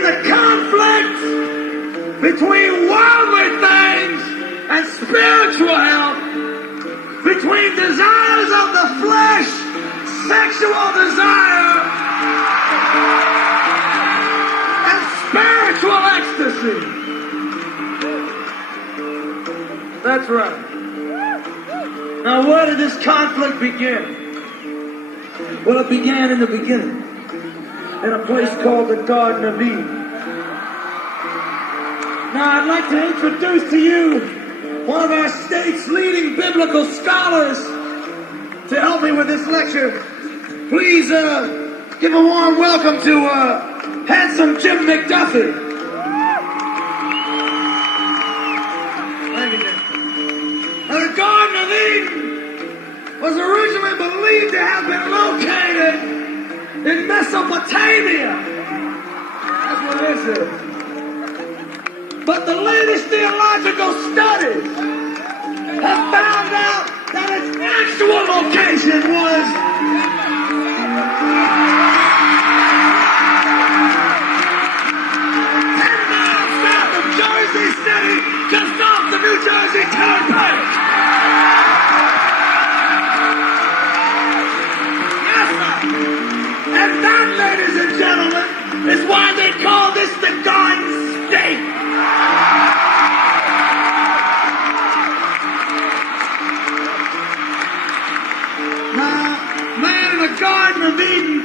between the conflict between worldly things and spiritual health, between desires of the flesh, sexual desire, and spiritual ecstasy. That's right. Now, where did this conflict begin? Well, it began in the beginning, in a place called the Garden of Eden. Now, I'd like to introduce to you one of our state's leading biblical scholars to help me with this lecture. Please give a warm welcome to handsome Jim McDuffie. Thank you, Jim. Now, the Garden of Eden was originally believed to have been located in Mesopotamia. That's what this is. But the latest theological studies have found out that its actual location was 10 miles south of Jersey City, just off the New Jersey Turnpike. Yes, sir. And that, ladies and gentlemen, is why they call this the Garden State. Garden of Eden,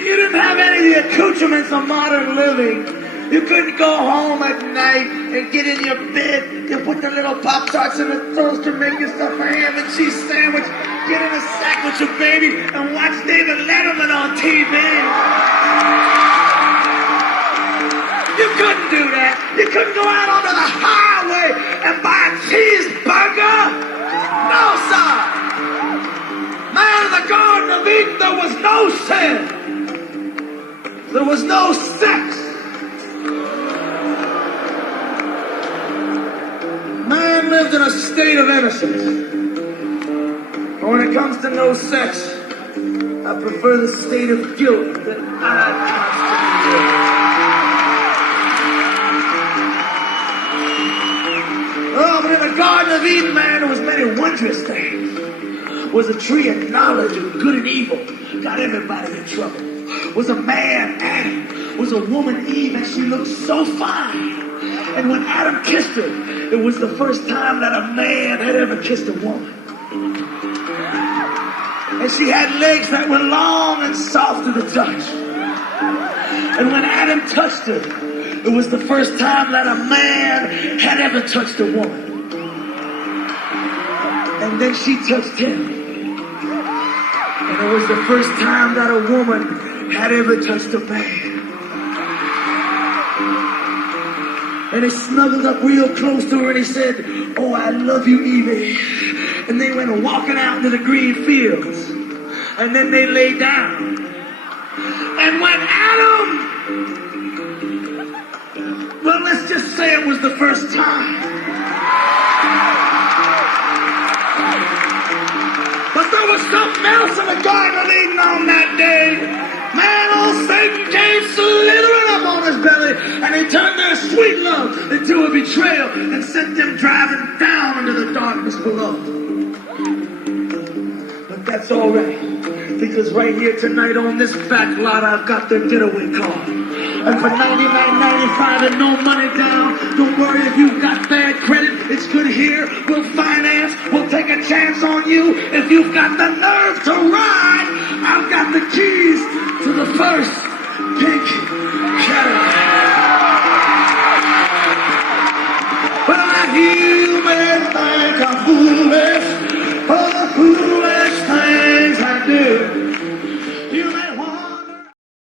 you didn't have any of the accoutrements of modern living. You couldn't go home at night and get in your bed, you put the little Pop-Tarts in the toaster, make yourself a ham and cheese sandwich, get in a sack with your baby, and watch David Letterman on TV. You couldn't do that. You couldn't go out onto the highway and buy a cheeseburger. No, sir. Man, in the Garden of Eden, there was no sin. There was no sex. Man lived in a state of innocence. But when it comes to no sex, I prefer the state of guilt that I constantly live. Oh, but in the Garden of Eden, man, there was many wondrous things. Was a tree of knowledge of good and evil. Got everybody in trouble. Was a man, Adam. Was a woman, Eve, and she looked so fine. And when Adam kissed her, it was the first time that a man had ever kissed a woman. And she had legs that were long and soft to the touch. And when Adam touched her, it was the first time that a man had ever touched a woman. And then she touched him. And it was the first time that a woman had ever touched a man. And he snuggled up real close to her and he said, "Oh, I love you, Evie." And they went walking out into the green fields. And then they lay down. And when Adam, well, let's just say it was the first time. But there was something else in the Garden of Eden on that day. Man, old Satan came slithering up on his belly, and he turned their sweet love into a betrayal and sent them driving down into the darkness below. But that's all right, because right here tonight on this back lot, I've got their getaway car. And for $99.95 and no money down, don't worry if you've got bad credit, it's good here. We'll finance, we'll take a chance on you. If you've got the nerve to ride, I've got the keys to the first pink Cadillac.